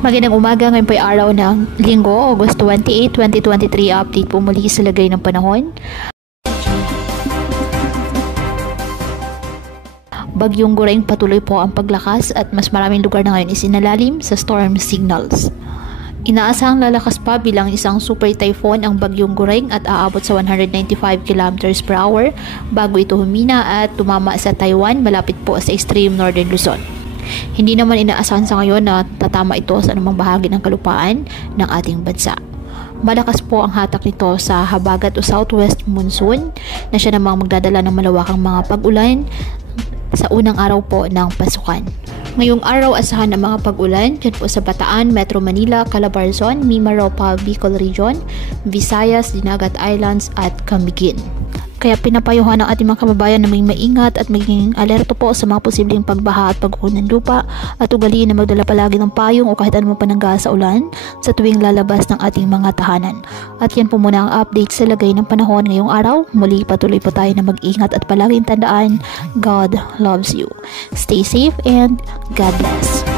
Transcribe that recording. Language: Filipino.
Magandang umaga, ngayon po ay araw ng Linggo, August 28, 2023. Update po muli sa lagay ng panahon. Bagyong Gureng patuloy po ang paglakas at mas maraming lugar na ngayon isinalalim sa storm signals. Inaasahang lalakas pa bilang isang super typhoon ang Bagyong Gureng at aabot sa 195 km per hour bago ito humina at tumama sa Taiwan malapit po sa extreme northern Luzon. Hindi naman inaasahan sa ngayon na tatama ito sa anumang bahagi ng kalupaan ng ating bansa. Malakas po ang hatak nito sa habagat o southwest monsoon na siya namang magdadala ng malawakang mga pag-ulan sa unang araw po ng pasukan. Ngayong araw asahan ng mga pag-ulan dyan po sa Bataan, Metro Manila, Calabarzon, Mimaropa, Bicol Region, Visayas, Dinagat Islands at Camiguin. Kaya pinapayuhan ng ating mga kababayan na may maingat at maging alerto po sa mga posibleng pagbaha at pagguho ng lupa at ugaliin na magdala palagi ng payong o kahit anumang panangga sa ulan sa tuwing lalabas ng ating mga tahanan. At yan po muna ang update sa lagay ng panahon ngayong araw. Muli patuloy po tayo na mag-ingat at palaging tandaan, God loves you. Stay safe and God bless.